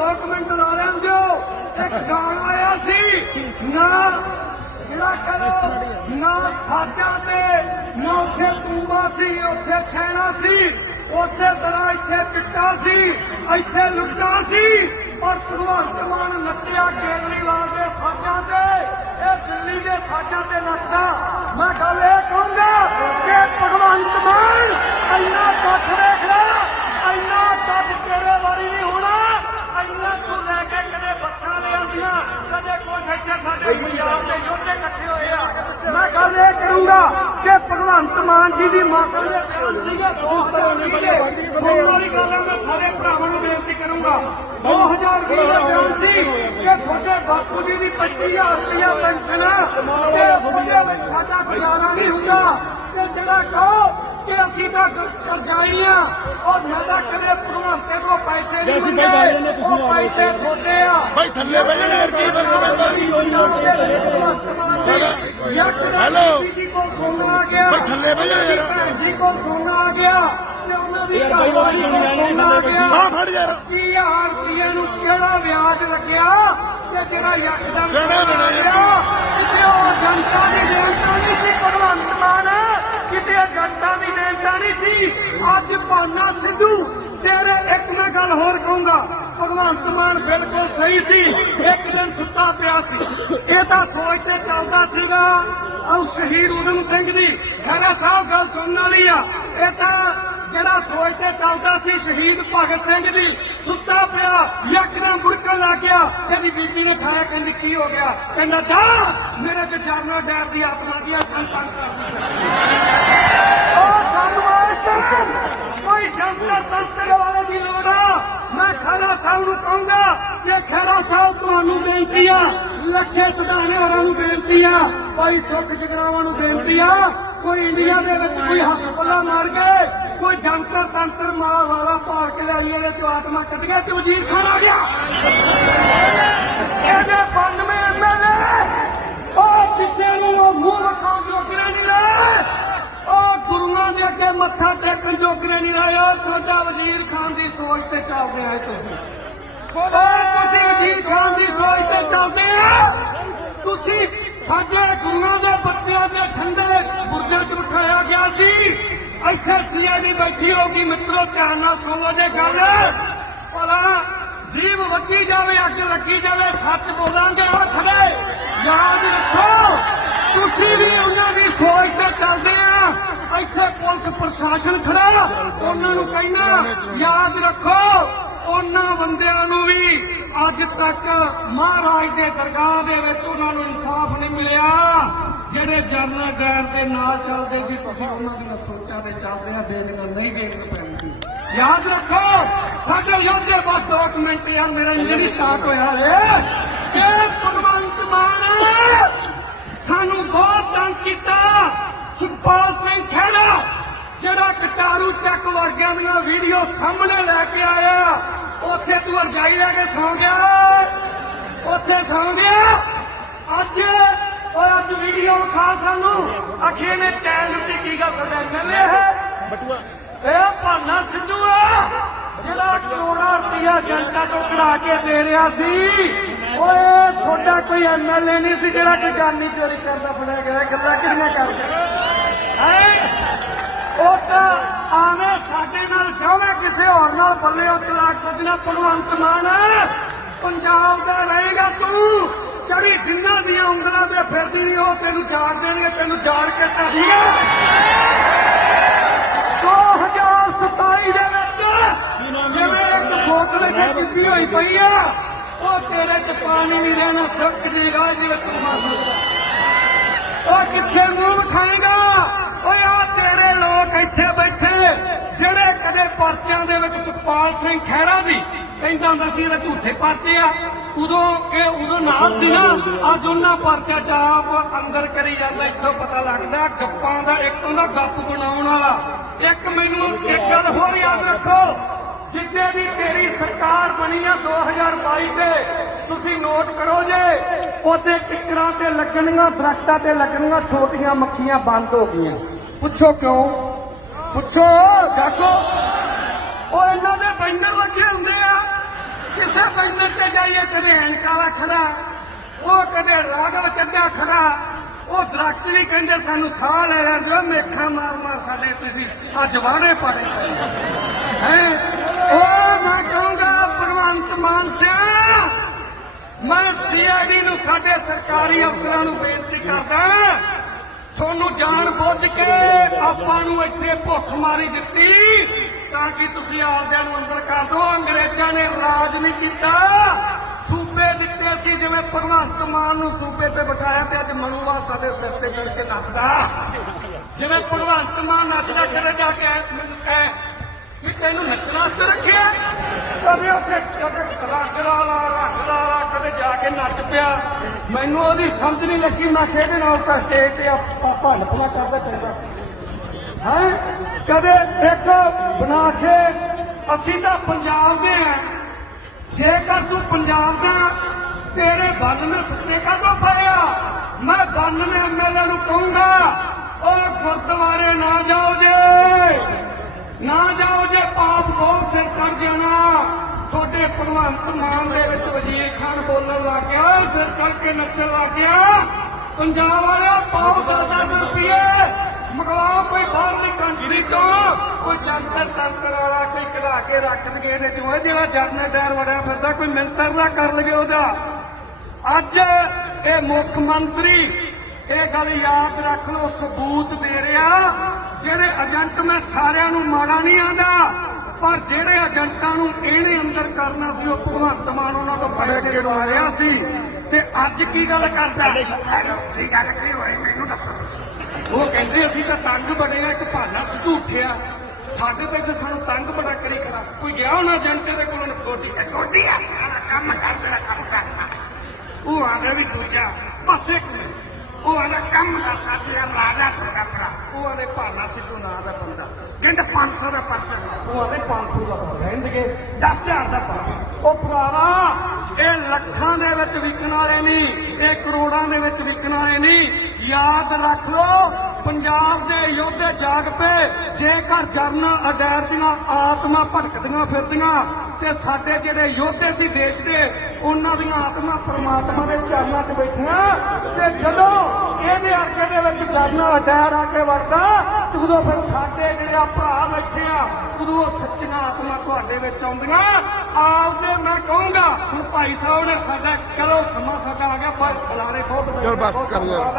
ਦੋ ਕੁ ਮਿੰਟ ਲਾ ਲੈਣ ਦਿਓ। ਇੱਕ ਗਾਣਾ ਆਇਆ ਸੀ, ਨਾ ਜਿਹੜਾ ਕਰੋ, ਨਾ ਸਾਜਾਂ ਤੇ, ਨਾ ਉੱਥੇ ਤੂੰਬਾ ਸੀ ਉੱਥੇ ਛੈਣਾ ਸੀ। ਉਸੇ ਤਰ੍ਹਾਂ ਇੱਥੇ ਚਿੱਟਾ ਸੀ, ਇੱਥੇ ਲੁੱਟਾ ਸੀ। ਔਰ ਭਗਵੰਤ ਮਾਨ ਨੱਚਿਆ ਕੇਜਰੀਵਾਲ ਦੇ ਸਾਜਾਂ ਤੇ, ਇਹ ਦਿੱਲੀ ਦੇ ਸਾਜਾਂ ਤੇ ਨੱਚਦਾ। ਮੈਂ ਗੱਲ ਇਹ ਕਹੂੰਗਾ ਕਿ ਭਗਵੰਤ ਮਾਨ ਇੰਨਾ ਕੱਖ ਵੇਖ ਲੈ ਇੰਨਾ ਕੱਖ ਤੇਰੇ ਵਾਰੀ ਨਹੀਂ ਹੋਣਾ ਇੰਨਾ ਤੂੰ ਲੈ ਕੇ ਕਦੇ ਬੱਸਾਂ ਲੈ ਆਉਂਦੀਆਂ ਕਦੇ ਕੁਛ ਇੱਥੇ ਸਾਡੇ ਪੰਜਾਬ ਦੇ ਯੋਧੇ ਇਕੱਠੇ ਹੋਏ ਆ ਮੈਂ ਗੱਲ ਇਹ ਕਰੂੰਗਾ ਕਿ ਜੀ ਦੀ ਮਾਤਮ ਦੇ ਬਿਆਨ ਸੀਗੇ 2020 ਦੇ ਹੁਣ ਵਾਲੀ ਗੱਲ ਹੈ ਮੈਂ ਸਾਰੇ ਭਰਾਵਾਂ ਨੂੰ ਬੇਨਤੀ ਕਰੂੰਗਾ। 2020 ਦਾ ਬਿਆਨ ਸੀ ਕਿ ਤੁਹਾਡੇ ਬਾਪੂ ਜੀ ਦੀ 25000 ਰੁਪਇਆ ਪੈਨਸ਼ਨ ਹੈ ਤੇ ਉਹਦੇ ਵਿੱਚ ਸਾਡਾ ਗੁਜ਼ਾਰਾ ਨਹੀਂ ਹੁੰਦਾ। ਤੇ ਜਿਹੜਾ ਕਹੋ ਕਿ ਅਸੀਂ ਤਾਂ ਕਰਜ਼ਾਈ ਆ ਔਰ ਮੈਂ ਤਾਂ ਕਦੇ ਭਗਵੰਤੇ ਕੋਲ ਪੈਸੇ ਨਹੀਂ ਜੈਸੀ ਭਾਈ ਬਾਜਵਾ ਨੇ ਤੁਸੀਂ ਉਹ ਪੈਸੇ ਖੋਟੇ ਆ। ਭਾਈ ਥੱਲੇ ਜਾਣਾ ਯਾਰ ਕੀ ਬੰਦ ਹੈਲੋ। ਜੀ ਕੋਲ ਸੋਨਾ ਆ ਗਿਆ। ਭਾਈ ਥੱਲੇ ਬਹਿ ਜਾ ਯਾਰ। ਭੈਣ ਜੀ ਕੋਲ ਸੋਨਾ ਆ ਗਿਆ ਤੇ ਉਹਨਾਂ ਦੀ ਯਾਰ ਭਾਈ ਘਰਵਾਲੀ ਉਹ ਕੋਲ ਸੋਨਾ ਆ ਗਿਆ। ਹਾਂ ਫੜ ਯਾਰ। 20000 ਰੁਪਏ ਨੂੰ ਕਿਹੜਾ ਵਿਆਜ ਲੱਗਿਆ ਤੇ ਜਿਹੜਾ ਯਕਦਮ ਸਿਆਣਾ ਬਣਾ ਯਾਰ। ਕਿਤੇ ਉਹ ਜਨਤਾ ਦੀ ਦੇਣਤਾ ਨਹੀਂ ਸੀ ਭਗਵੰਤ ਮਾਨ। ਕਿਤੇ ਜਨਤਾ ਦੀ ਦੇਣਤਾ ਨਹੀਂ ਸੀ। ਅੱਜ ਭਾਨਾ ਸਿੱਧੂ ਤੇਰੇ ਇੱਕ ਮੈਂ ਗੱਲ ਹੋਰ ਕਹੂੰਗਾ। ਭਗਵੰਤ ਮਾਨ ਬਿਲਕੁਲ ਸਹੀ ਸੀ। ਇੱਕ ਦਿਨ ਸੁੱਤਾ ਪਿਆ ਸੀ। ਇਹ ਤਾਂ ਸੋਚ ਤੇ ਚੱਲਦਾ ਸੀਗਾ। ਔਰ ਸ਼ਹੀਦ ਊਧਮ ਸਿੰਘ ਦੀ ਖੈਰਾ ਸਾਹਿਬ ਗੱਲ ਸੁਣਨ ਵਾਲੀ ਆ। ਇਹ ਤਾਂ ਜਿਹੜਾ ਸੋਚ ਤੇ ਚੱਲਦਾ ਸੀ ਸ਼ਹੀਦ ਭਗਤ ਸਿੰਘ ਦੀ ਸੁੱਤਾ ਪਿਆ ਯਕਦਮ ਬੁਰਕਣ ਲੱਗ ਗਿਆ। ਕਹਿੰਦੀ ਬੀਬੀ ਨੇ ਖਾਇਆ, ਕਹਿੰਦੀ ਕੀ ਹੋ ਗਿਆ? ਕਹਿੰਦਾ, ਜਾ, ਮੇਰੇ ਤੇ ਜਰਨਲ ਡੈਰ ਦੀ ਆਤਮਾ ਦੀਆਂ ਸੰਤਾਂ ਕਰ ਉਹ ਸਾਨੂੰ ਵਾਸਤੇ ਕੋਈ ਜੰਤਰ ਤੰਤਰ ਵਾਲੇ ਦੀ ਲੋੜ ਆ। ਮੈਂ ਖੈਰਾ ਸਾਹਿਬ ਨੂੰ ਕਹੂੰਗਾ ਕਿ ਖੈਰਾ ਸਾਹਿਬ, ਤੁਹਾਨੂੰ ਬੇਨਤੀ ਆ ਲੱਖੇ ਸੁਧਾਣੇ ਹੋਰਾਂ ਨੂੰ ਬੇਨਤੀ ਆ, ਭਾਈ ਸੁੱਖ ਜਗਰਾਵਾਂ ਨੂੰ ਬੇਨਤੀ ਆ, ਕੋਈ ਇੰਡੀਆ ਦੇ ਵਿੱਚ ਕੋਈ ਹੱਥ ਪੱਲਾ ਮਾਰ ਕੇ, ਕੋਈ ਜੰਤਰ ਤੰਤਰ ਮਾਰ ਵਾਲਾ ਭਾਲ ਕੇ ਲੈ ਇਹਦੇ ਚੋਂ ਆਤਮਾ ਕੱਢ ਗਿਆ, ਤੇ ਵਜ਼ੀਰ ਖਾਨ ਆ ਗਿਆ। ਇਹਦੇ 92 ਐਮਐਲਏ ਉਹ ਕਿਸੇ ਨੂੰ ਉਹ ਮੂੰਹ ਵਿਖਾਉਣ ਜੋਗਰੇ ਨਹੀਂ ਰਹੇ। ਉਹ ਗੁਰੂਆਂ ਦੇ ਅੱਗੇ ਮੱਥਾ ਟੇਕਣ ਜੋਗਰੇ ਨਹੀਂ ਰਹੇ। ਉਹ ਤੁਹਾਡਾ ਵਜ਼ੀਰ ਖਾਨ ਦੀ ਸੋਚ ਤੇ ਚੱਲਦੇ ਆਏ ਤੁਸੀਂ। ਤੁਸੀਂ ਵਜ਼ੀਰ ਖਾਨ ਦੀ ਸੋਚ ਤੇ ਚੱਲਦੇ ਆ? ਤੁਸੀਂ ਸਾਡੇ ਗੁਰੂਆਂ ਦੇ ਬੱਚਿਆਂ ਦੇ ਠੰਡੇ ਬੁਰਜੇ 'ਚ ਬਿਠਾਇਆ ਗਿਆ ਸੀ। ਇੱਥੇ ਸੀਆਈਡੀ ਬੈਠੀ ਹੋਗੀ ਮਿੱਤਰੋ, ਧਿਆਨ ਨਾਲ ਸੁਣੋ ਜੇ ਗੱਲ। ਭਲਾ ਜੀਵ ਵੱਡੀ ਜਾਵੇ, ਅੱਗ ਲੱਗੀ ਜਾਵੇ, ਸੱਚ ਬੋਲਾਂਗੇ ਆ ਖੜੇ ਯਾਦ ਰੱਖੋ, ਤੁਸੀਂ ਵੀ ਉਹਨਾਂ ਦੀ ਸੋਚ ਤੇ ਚੱਲਦੇ ਆ। ਇੱਥੇ ਪੁਲਿਸ ਪ੍ਰਸ਼ਾਸਨ ਖੜਾ, ਉਹਨਾਂ ਨੂੰ ਕਹਿਣਾ ਯਾਦ ਰੱਖੋ ਉਹਨਾਂ ਬੰਦਿਆਂ ਨੂੰ ਵੀ ਅੱਜ ਤੱਕ ਮਹਾਰਾਜ ਦੇ ਦਰਗਾਹ ਦੇ ਵਿੱਚ ਉਹਨਾਂ ਨੂੰ ਇਨਸਾਫ ਨਹੀਂ ਮਿਲਿਆ। ਜਿਹੜੇ ਜਨਰਲ ਡਾਇਰ ਦੇ ਨਾਲ ਚੱਲਦੇ ਸੀ, ਤੁਸੀਂ ਉਹਨਾਂ ਦੀਆਂ ਸੋਚਾਂ ਤੇ ਚੱਲਦੇ ਆ, ਬੇਨਤੀ ਨਹੀਂ ਵੇਖਣ ਪੈਂਦੀ ਯਾਦ ਰੱਖੋ, ਸਾਡੇ ਯੋਧੇ ਬਸ ਦੋ ਮਿੰਟ ਯਾਰ, ਮੇਰਾ ਇੰਜਨ ਸਟਾਰਟ ਹੋਇਆ ਏ ਕਿ ਭਗਵੰਤ ਮਾਨ ਸਾਨੂੰ ਬਹੁਤ ਤੰਗ ਕੀਤਾ। ਸੁਖਪਾਲ ਸਿੰਘ ਖਹਿਰਾ, ਜਿਹੜਾ ਕਟਾਰੂ ਚੱਕ ਵਰਗਿਆਂ ਦੀਆਂ ਵੀਡੀਓ ਸਾਹਮਣੇ ਲੈ ਕੇ ਆਇਆ। ਉੱਥੇ ਤੂੰ ਰਜਾਈ ਲੈ ਕੇ ਸੌਂ ਗਿਆ। ਉੱਥੇ ਸੌਂ ਗਿਆ। ਅੱਜ ਉਹ ਅੱਜ ਵੀਡੀਓ ਵਿਖਾ ਸਾਨੂੰ। ਅਖੇ ਨੇ ਚੈਨ ਉੱਤੇ ਕੀ ਗੱਲ ਕਰਦਾ ਮਿਲੇ ਹੈ ਬਟੂਆ। ਇਹ ਭਾਨਾ ਸਿੱਧੂ ਆ ਜਿਹੜਾ ਕਰੋੜਾਂ ਰੁਪਇਆ ਜਨਤਾ ਤੋਂ ਕਢਾ ਕੇ ਦੇ ਰਿਹਾ ਸੀ। ਓਏ ਤੁਹਾਡਾ ਕੋਈ ਐਮਐਲਏ ਨਹੀਂ ਸੀ ਜਿਹੜਾ ਟਿਕਾਨੀ ਚੋਰੀ ਕਰਦਾ ਫੜਿਆ ਗਿਆ ਗੱਲਾਂ ਕਿਹੜੀਆਂ ਕਰਦਾ? ਹੈ ਉਹ ਤਾਂ ਆਵੇਂ ਸਾਡੇ ਨਾਲ ਚਾਹਵੇ ਕਿਸੇ ਹੋਰ ਨਾਲ ਬੱਲੇ ਉਹ ਤਲਾਕ ਸੱਜਣਾ, ਭਗਵੰਤ ਮਾਨ, ਪੰਜਾਬ ਦਾ ਰਹੇਗਾ ਤੂੰ। ਚੜੀ ਜਿੰਨਾਂ ਦੀਆਂ ਉਂਗਲਾਂ ਤੇ ਫਿਰਦੀ ਨਹੀਂ ਉਹ ਤੈਨੂੰ ਜਾੜ ਦੇਣਗੇ, ਤੈਨੂੰ ਜਾੜ ਕੇ ਟਾਹੀਏ 2027 ਦੇ ਵਿੱਚ ਜਿਵੇਂ ਇੱਕ ਬੋਤਲ ਵਿੱਚ ਚਿੱਪੀ ਹੋਈ ਪਈ ਆ, ਉਹ ਤੇਰੇ ਚ ਪਾਣੀ ਨਹੀਂ ਰਹਿਣਾ ਸੜਕ ਦੀ ਰਾਹ ਦੇ ਵਿੱਚ ਉਹ ਕਿੱਥੇ ਮੂੰਹ ਵਿਖਾਏਗਾ? ਓਏ ਆ ਤੇਰੇ ਲੋਕ ਇੱਥੇ ਬੈਠੇ ਪਰਚਿਆਂ ਦੇ ਵਿੱਚ ਸੁਖਪਾਲ ਸਿੰਘ ਖਹਿਰਾ ਦੀ ਕਹਿੰਦਾ ਹੁੰਦਾ ਸੀ ਇਹ ਝੂਠੇ ਪਰਚੇ ਆ। ਉਦੋਂ ਇਹ ਉਦੋਂ ਨਾਲ ਸੀ ਨਾ, ਅੱਜ ਉਹਨਾਂ ਪਰਚਾ ਚ ਆਪ ਅੰਦਰ ਕਰੀ ਜਾਂਦਾ, ਇੱਥੋਂ ਪਤਾ ਲੱਗਦਾ ਗੱਪਾਂ ਦਾ ਇੱਕ ਹੁੰਦਾ ਗੱਪ ਬਣਾਉਣ ਵਾਲਾ। ਇੱਕ ਮੈਨੂੰ ਇੱਕ ਗੱਲ ਹੋਰ ਯਾਦ ਰੱਖੋ ਜਿੱਦੇ ਦੀ ਤੇਰੀ ਸਰਕਾਰ ਬਣੀ ਆ 2022 ਤੇ, ਤੁਸੀਂ ਨੋਟ ਕਰੋ ਜੇ, ਉਹਦੇ ਟਿਕਰਾਂ ਤੇ ਲੱਗਣੀਆਂ, ਦਰਖਤਾਂ ਤੇ ਲੱਗਣੀਆਂ, ਛੋਟੀਆਂ ਮੱਖੀਆਂ ਬੰਦ ਹੋ ਗਈਆਂ। ਪੁੱਛੋ ਕਿਉਂ? ਪੁੱਛੋ ਜਾਗੋ ਉਹ ਇਹਨਾਂ ਦੇ ਬੈਨਰ ਲੱਗੇ ਹੁੰਦੇ ਆ। ਕਿਸੇ ਬੈਨਰ ਤੇ ਜਾਈਏ ਕਦੇ ਐਨਕਾਂ ਖੜਾ, ਉਹ ਕਦੇ ਰਾਗਵ ਚੱਡਾ ਖੜਾ। ਉਹ ਦਰਖਤ ਵੀ ਕਹਿੰਦੇ ਸਾਨੂੰ ਸਾਹ ਲੈ ਲੈਂਦੇ ਹੋ ਮੇਖਾਂ ਮਾਰ ਮਾਰ ਸਾਡੇ ਤੁਸੀਂ ਅੱਜ ਵਾੜੇ ਪਾੜੇ ਹੈ? ਉਹ ਮੈਂ ਕਹੂੰਗਾ, ਭਗਵੰਤ ਮਾਨ ਸਿੰਘ ਮੈਂ ਸੀਆਈਡੀ ਨੂੰ ਸਾਡੇ ਸਰਕਾਰੀ ਅਫਸਰਾਂ ਨੂੰ ਬੇਨਤੀ ਕਰਦਾ ਤੁਹਾਨੂੰ ਜਾਣ ਬੁੱਝ ਕੇ ਆਪਾਂ ਨੂੰ ਇੱਥੇ ਭੁੱਖ ਮਾਰੀ ਦਿੱਤੀ। ਤਾਂ ਕਿ ਤੁਸੀਂ ਆਪਦਿਆਂ ਨੂੰ ਅੰਦਰ ਕਰ ਦਿਓ ਅੰਗਰੇਜ਼ਾਂ ਨੇ ਰਾਜ ਨਹੀਂ ਕੀਤਾ। ਸੂਬੇ ਦਿੱਤੇ ਸੀ, ਜਿਵੇਂ ਭਗਵੰਤ ਮਾਨ ਨੂੰ ਸੂਬੇ ਤੇ ਬਿਠਾਇਆ ਤੇ ਅੱਜ ਮਨੂਆ ਸਾਡੇ ਸਿਰ ਤੇ ਚੜ ਕੇ ਨੱਚਦਾ। ਜਿਵੇਂ ਭਗਵੰਤ ਮਾਨ ਨੱਚਦਾ ਕਦੇ ਜਾ ਕੇ ਐਂ ਵੀ ਤੈਨੂੰ ਨੱਚਣਾ ਤੇ ਰੱਖਿਆ। ਕਦੇ ਉੱਥੇ ਕਦੇ ਰੱਖ ਲਾ ਲਾ ਰੱਖ ਲਾ ਕਦੇ ਜਾ ਕੇ ਨੱਚ ਪਿਆ। ਮੈਨੂੰ ਉਹਦੀ ਸਮਝ ਨਹੀਂ ਲੱਗੀ, ਮੈਂ ਕਿਹਦੇ ਨਾਲ ਤਾਂ ਸਟੇਜ ਤੇ ਆਪਾਂ ਹਲਪਣਾ ਕਰਦਾ ਚੰਗਾ ਹੈ? ਕਦੇ ਇੱਕ ਬਣਾ ਕੇ ਅਸੀਂ ਤਾਂ ਪੰਜਾਬ ਦੇ ਆ। ਜੇਕਰ ਤੂੰ ਪੰਜਾਬ ਦਾ ਤੇਰੇ ਬੰਨ ਨੇ ਸੁੱਤੇ ਕਾਹਤੋਂ ਫੜਿਆ ਮੈਂ ਬੰਨ ਨੇ ਐਮਐਲਏ ਨੂੰ ਕਹੂੰਗਾ ਔਰ ਗੁਰਦੁਆਰੇ ਨਾ ਜਾਓ ਜੇ। ਨਾ ਜਾਓ ਜੇ, ਪਾਪ ਬਹੁਤ ਸਿਰ ਕਰ ਜਾਣਾ ਤੁਹਾਡੇ ਭਗਵੰਤ ਮਾਨ ਦੇ ਵਿੱਚ ਵਜ਼ੀਰ ਖਾਨ ਬੋਲਣ ਲੱਗ ਗਿਆ, ਸਿਰ ਕਰਕੇ ਨੱਚਣ ਲੱਗ ਗਿਆ। ਪੰਜਾਬ ਵਾਲਿਆ, ਪਾਪ ਦਸ ਬਾਹਰਲੀ ਕੰਟਰੀ ਤੋਂ। ਕੋਈ ਜੰਤਰ ਤੰਤਰ ਵਾਲਾ ਕੋਈ ਕਢਾ ਕੇ ਰੱਖ ਲਗੇ ਇਹਦੇ ਚੋਂ। ਇਹ ਜਿਹੜਾ ਜਰਨਲ ਡਾਇਰ ਵੜਿਆ ਫਿਰਦਾ ਕੋਈ ਮਿੰਤਰ ਨਾ ਕਰ ਲਗੇ ਉਹਦਾ। ਅੱਜ ਇਹ ਮੁੱਖ ਮੰਤਰੀ ਇਹ ਗੱਲ ਯਾਦ ਰੱਖ ਲਓ ਸਬੂਤ ਦੇ ਰਿਹਾ। ਜਿਹੜੇ ਏਜੰਟ ਮੈਂ ਸਾਰਿਆਂ ਨੂੰ ਮਾੜਾ ਨਹੀਂ ਆਂਦਾ ਪਰ ਜਿਹੜੇ ਏਜੰਟਾਂ ਨੂੰ ਇਹਨੇ ਅੰਦਰ ਕਰਨਾ ਸੀ ਉਹ ਭਗਵੰਤ ਮਾਨ ਉਹਨਾਂ ਤੋਂ ਪੈਸੇ ਦਵਾ ਰਿਹਾ ਸੀ। ਤੇ ਅੱਜ ਕੀ ਗੱਲ ਕਰਦਾ? ਹੈਲੋ, ਕੀ ਗੱਲ ਕੀ ਦੱਸੋ ਉਹ ਕਹਿੰਦੇ ਅਸੀਂ ਤਾਂ ਤੰਗ ਬੜੇ ਆ ਇੱਕ ਭਾਨਾ ਝੂਠਿਆ ਸਾਡੇ ਤੇ ਸਾਨੂੰ ਤੰਗ ਬੜਾ ਕਰੀ ਖੜਾ। ਕੋਈ ਗਿਆ ਹੋਣਾ ਏਜੰਟ ਦੇ ਕੋਲ ਗੋਡੀ ਗੋਡੀ ਆ ਕੰਮ ਕਰ ਤੇਰਾ ਕੰਮ ਕਰਨਾ ਉਹ ਆਂਦਾ ਵੀ ਦੂਜਾ। ਬਸ ਇੱਕ ਉਹ ਆਂਦਾ ਕੰਮ ਦਾ ਸਾਥੀਆ ਰਾਜਾ ਤੁਹਾਡਾ ਭਰਾ ਉਹ ਆਂਦੇ ਭਾਨਾ ਸਿੱਧੂ ਨਾਂ ਦਾ ਬੰਦਾ। ਕਹਿੰਦਾ 500 ਦਾ ਪਰਚਾ ਉਹ ਆਂਦੇ 500 ਦਾ ਰਹਿਣਗੇ। 10000 ਦਾ ਪਾ ਉਹ ਭਰਾਵਾ ਇਹ ਲੱਖਾਂ ਦੇ ਵਿੱਚ ਵਿਕਣ ਵਾਲੇ ਨਹੀਂ ਇਹ ਕਰੋੜਾਂ ਦੇ ਵਿੱਚ ਵਿਕਣ ਵਾਲੇ ਨਹੀਂ। ਯਾਦ ਰੱਖ ਲਓ ਪੰਜਾਬ ਦੇ ਯੋਧੇ ਜਾਗ ਪਏ। ਜੇਕਰ ਜਰਨਲ ਅਡੈਰ ਦੀਆਂ ਆਤਮਾ ਭਟਕਦੀਆਂ ਫਿਰਦੀਆਂ ਤੇ ਸਾਡੇ ਜਿਹੜੇ ਯੋਧੇ ਸੀ ਦੇਸ਼ ਦੇ ਉਹਨਾਂ ਦੀਆਂ ਆਤਮਾ ਪ੍ਰਮਾਤਮਾ ਦੇ ਚਰਨਾਂ 'ਚ ਬੈਠੀਆਂ ਤੇ ਜਦੋਂ ਇਹਦੇ ਅੱਗੇ ਦੇ ਵਿੱਚ ਜਰਨਲ ਅਡੈਰ ਆ ਕੇ ਵੜਦਾ ਤੇ ਉਦੋਂ ਫਿਰ ਸਾਡੇ ਜਿਹੜੇ ਭਰਾ ਬੈਠੇ ਆ ਉਦੋਂ ਉਹ ਸੱਚੀਆਂ ਆਤਮਾ ਤੁਹਾਡੇ ਵਿੱਚ ਆਉਂਦੀਆਂ। ਆਪਦੇ ਮੈਂ ਕਹੂੰਗਾ ਹੁਣ ਭਾਈ ਸਾਹਿਬ ਨੇ ਸਾਡਾ ਚਲੋ ਸਮਾਂ ਸਾਡਾ ਆ ਗਿਆ ਪਰ ਬੁਲਾਰੇ ਬਹੁਤ ਚਲ ਬਸ ਕਰ ਯਾਰ।